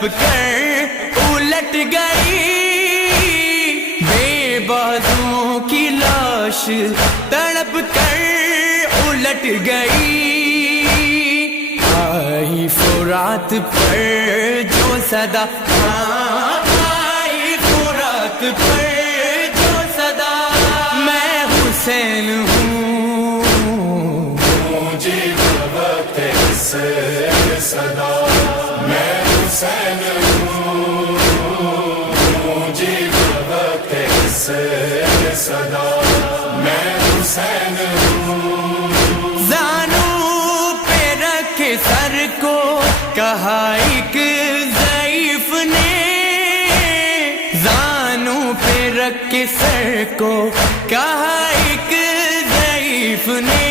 تڑپ کر الٹ گئی، بے بازوں کی لاش تڑپ کر الٹ گئی، آئی فرات پر جو صدا، آئی فرات پر جو صدا، میں حسین ہوں، مجھے وقت سے صدا، میں حسین ہوں، مجھے وقت سے صدا، میں حسین ہوں، زانوں پہ رکھے سر کو کہا ایک ضعیف نے، زانوں پہ رکھ کے سر کو کہا ایک ضعیف نے،